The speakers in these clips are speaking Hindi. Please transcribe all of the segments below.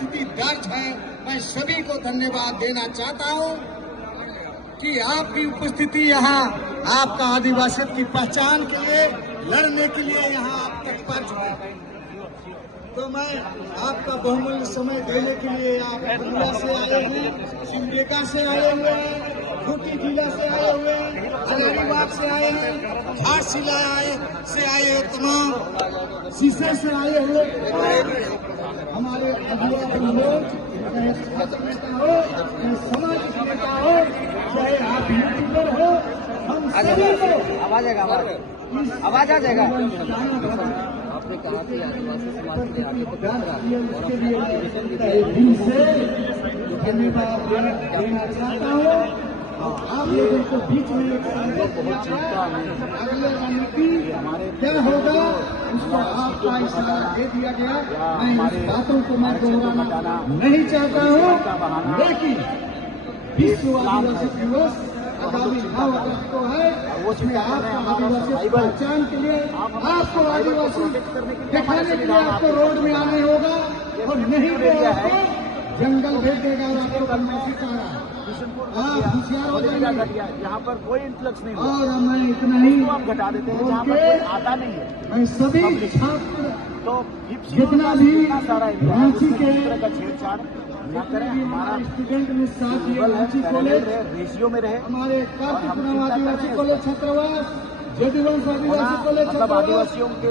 उपस्थिति दर्ज है। मैं सभी को धन्यवाद देना चाहता हूं कि आपकी उपस्थिति यहाँ आपका आदिवासियत की पहचान के लिए लड़ने के लिए यहाँ आप तत्पर हुए। तो मैं आपका बहुमूल्य समय देने के लिए आप गुमला से आए हैं, सिमडेगा से आए हुए हैं, खूंटी जिला से आए हुए हैं, जलारीबाग से आए हैं, घाटशिला से आए हैं, तमाम शीशे से आए हुए हमारे आदिवासी लोग, चाहे छात्र नेता हो, चाहे सामाजिक नेता हो, चाहे आप यूट्यूबर हो, हम सभी को आवाज आ जाएगा। आपने कहा कि आदिवासी समाज के लिए आगे दिल से धन्यवाद देना चाहता हूँ। आप लोगों को बीच में अगले रणनीति क्या होगा उसको आपका इशारा दे दिया गया। मैं इस बातों को मैं दोहराना नहीं चाहता हूँ, लेकिन विश्व आदिवासी दिवस आगामी 9 अगस्त को है। उसमें आपका आदिवासी पहचान के लिए आपको आदिवासी दिखाने के लिए आपको रोड में आने होगा, और नहीं तो आपको जंगल भेज देगा और आपको बनवासी का आप होशियार हो जाएंगे। यहाँ पर कोई इंफ्लक्स नहीं और मैं इतना ही आप घटा देते हैं, जहाँ पर कोई आता नहीं है। मैं सभी छात्र तो जितना भी रांची के छेड़छाड़ न करें। हमारा स्टूडेंट में साथ ये रांची कॉलेज रेशियो में रहे, हमारे कार्तिक आदिवासी कॉलेज छात्रावास, जदुवंश आदिवासी कॉलेज मतलब आदिवासियों के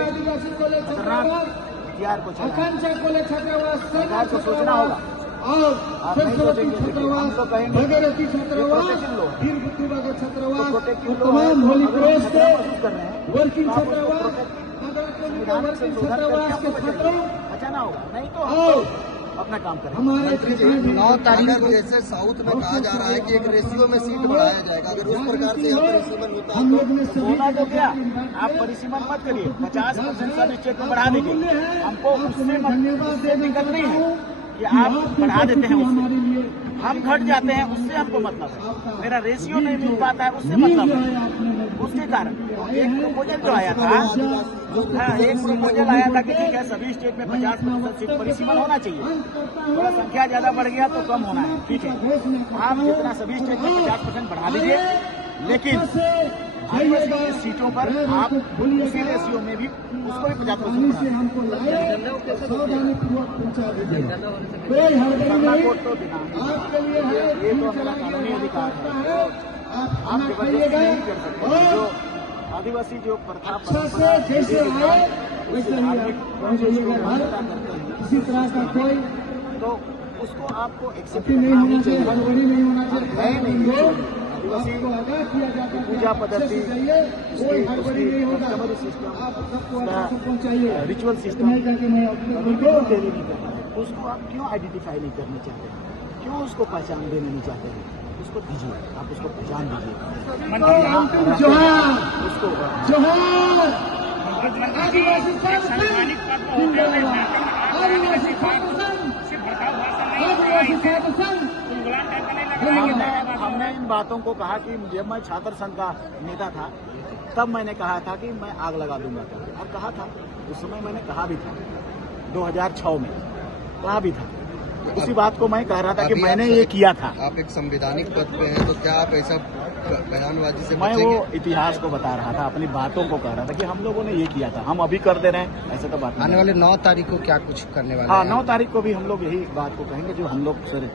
आदिवासी कॉलेज छात्रावास, हथियार को आकांक्षा कॉलेज छात्रावास, सरकार को सोचना होगा। और सरस्वती हम छात्रावास, तो कहेंगे भगीरथी छात्रावास, प्रोटेक्शन लो, वीर बुद्धिवा के छात्रावास, प्रोटेक्शन लो। तमाम होली क्रॉस के कर रहे हैं वर्किंग छात्रावास, वर्किंग छात्रावास के छात्रों बचाना होगा, नहीं तो और अपना काम करें। हमारे 9 तारीख को जैसे साउथ में कहा जा रहा है कि एक रेशियो में सीट बढ़ाया जाएगा, अगर उस प्रकार से यहाँ परिसीमन होता हम लोग है ने तो सभी होना तो क्या, आप परिसीमन मत करिए, 50% सब स्टेट में बढ़ा दीजिए। हमको उससे दिक्कत नहीं है कि आप बढ़ा देते हैं, उससे हम घट जाते हैं, उससे हमको मतलब है। मेरा रेशियो नहीं मिल पाता है, उससे मतलब है। उसके कारण तो एक प्रपोजल जो आया था, हाँ, एक प्रपोजल आया था कि ठीक है सभी स्टेट में 50% सीट परिसीमन होना चाहिए, थोड़ा संख्या ज्यादा बढ़ गया तो कम होना है, ठीक है। आप जितना सभी स्टेट में 50% बढ़ा लीजिए, लेकिन आदिवासी सीटों पर आप उसी रेशियो में भी उसको भी 50% हमको सावधानी पूर्वक पहुँचा दीजिए। कोई हड़बड़ी नहीं, आपके लिए है, ये तो हमारा कानूनी अधिकार है। आप आप खाना जबरदस्ती खाइएगा नहीं कर सकते। और जो आदिवासी जो प्रथा अच्छा से जैसे आए वैसे ही आप पहुँच जाइएगा घर। किसी तरह का कोई तो उसको आपको एक्सेप्ट नहीं होना चाहिए, हड़बड़ी नहीं होना चाहिए। है नहीं। आदिवासी आपको आगाह किया जाता है, पूजा पद्धति, कोई हड़बड़ी नहीं होगा। कस्टमरी सिस्टम, आप सबको अच्छा से पहुँचाइए। रिचुअल सिस्टम नहीं करके मैं अपने क्यों देरी नहीं करते, उसको आप क्यों आइडेंटिफाई नहीं करना चाहते, क्यों उसको पहचान देना नहीं चाहते, उसको दीजिए, आप उसको पहचान दीजिए। जोहार उसको जोहार आदिवासी छात्र संघ, आदिवासी छात्र संघ, आदिवासी छात्र संघ। हमने इन बातों को कहा कि जब मैं छात्र संघ का नेता था तब मैंने कहा था कि मैं आग लगा दूंगा करके, और कहा था उस समय मैंने कहा भी था, 2006 में कहा भी था। उसी बात को मैं कह रहा था कि मैंने ये किया था। आप एक संवैधानिक पद पे हैं, तो क्या आप ऐसा बयानबाजी से मैं बचेंगे? वो इतिहास को बता रहा था, अपनी बातों को कह रहा था कि हम लोगों ने ये किया था, हम अभी कर दे रहे हैं, ऐसे तो बात नहीं। आने वाले 9 तारीख को क्या कुछ करने वाले हाँ, हैं? 9 तारीख को भी हम लोग यही बात को कहेंगे जो हम लोग सर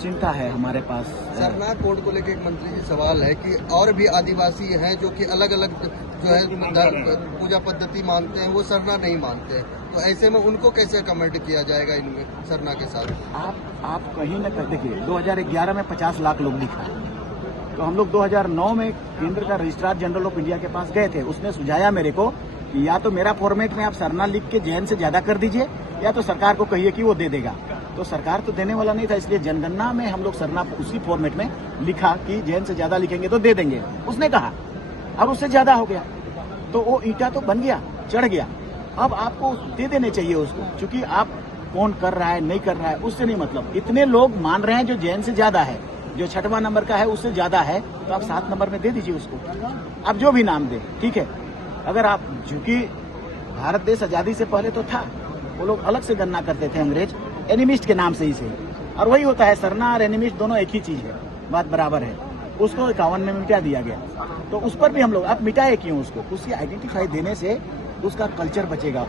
चिंता है हमारे पास। सरना कोड को लेकर एक मंत्री जी सवाल है कि और भी आदिवासी हैं जो कि अलग अलग जो है पूजा पद्धति मानते हैं, वो सरना नहीं मानते हैं, तो ऐसे में उनको कैसे कमेंट किया जाएगा इनमें सरना के साथ? आप कहीं न कर देखिए, 2011 में 50 लाख लोग लिखा है, तो हम लोग 2009 में केंद्र का रजिस्ट्रार जनरल ऑफ इंडिया के पास गए थे। उसने सुझाया मेरे को कि या तो मेरा फॉर्मेट में आप सरना लिख के जैन से ज्यादा कर दीजिए, या तो सरकार को कहिए कि वो दे देगा। तो सरकार तो देने वाला नहीं था, इसलिए जनगणना में हम लोग सरना उसी फॉर्मेट में लिखा कि जैन से ज्यादा लिखेंगे तो दे देंगे, उसने कहा। अब उससे ज्यादा हो गया तो वो ईटा तो बन गया, चढ़ गया। अब आपको दे देने चाहिए उसको, क्योंकि आप कौन कर रहा है नहीं कर रहा है उससे नहीं मतलब। इतने लोग मान रहे हैं जो जैन से ज्यादा है, जो 6वां नंबर का है उससे ज्यादा है, तो आप 7 नंबर में दे दीजिए उसको, आप जो भी नाम दे, ठीक है। अगर आप, क्योंकि भारत देश आजादी से पहले तो था, वो लोग अलग से गणना करते थे अंग्रेज, एनिमिस्ट के नाम से ही सही। और वही होता है, सरना और एनिमिस्ट दोनों एक ही चीज है, बात बराबर है। उसको 51 में मिटा दिया गया, तो उस पर भी हम लोग अब मिटाए क्यों उसको? उसकी आइडेंटिफाई देने से उसका कल्चर बचेगा,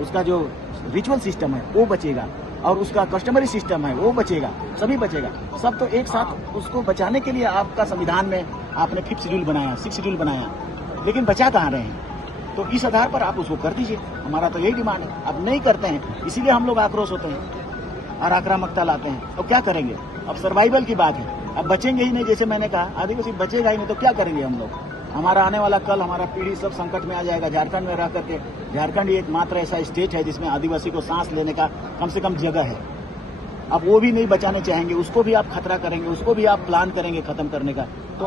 उसका जो रिचुअल सिस्टम है वो बचेगा, और उसका कस्टमरी सिस्टम है वो बचेगा, सभी बचेगा। सब तो एक साथ उसको बचाने के लिए आपका संविधान में आपने 5th शेड्यूल बनाया, 6th शेड्यूल बनाया, लेकिन बचा कहाँ रहे हैं? तो इस आधार पर आप उसको कर दीजिए, हमारा तो यही डिमांड है। अब नहीं करते हैं, इसीलिए हम लोग आक्रोश होते हैं और आक्रामकता लाते हैं। तो क्या करेंगे? अब सर्वाइवल की बात है, अब बचेंगे ही नहीं। जैसे मैंने कहा, आदिवासी बचेगा ही नहीं तो क्या करेंगे हम लोग? हमारा आने वाला कल, हमारा पीढ़ी सब संकट में आ जाएगा। झारखंड में रह करके, झारखंड ही एकमात्र ऐसा स्टेट है जिसमें आदिवासी को सांस लेने का कम से कम जगह है। अब वो भी नहीं बचाने चाहेंगे, उसको भी आप खतरा करेंगे, उसको भी आप प्लान करेंगे खत्म करने का। तो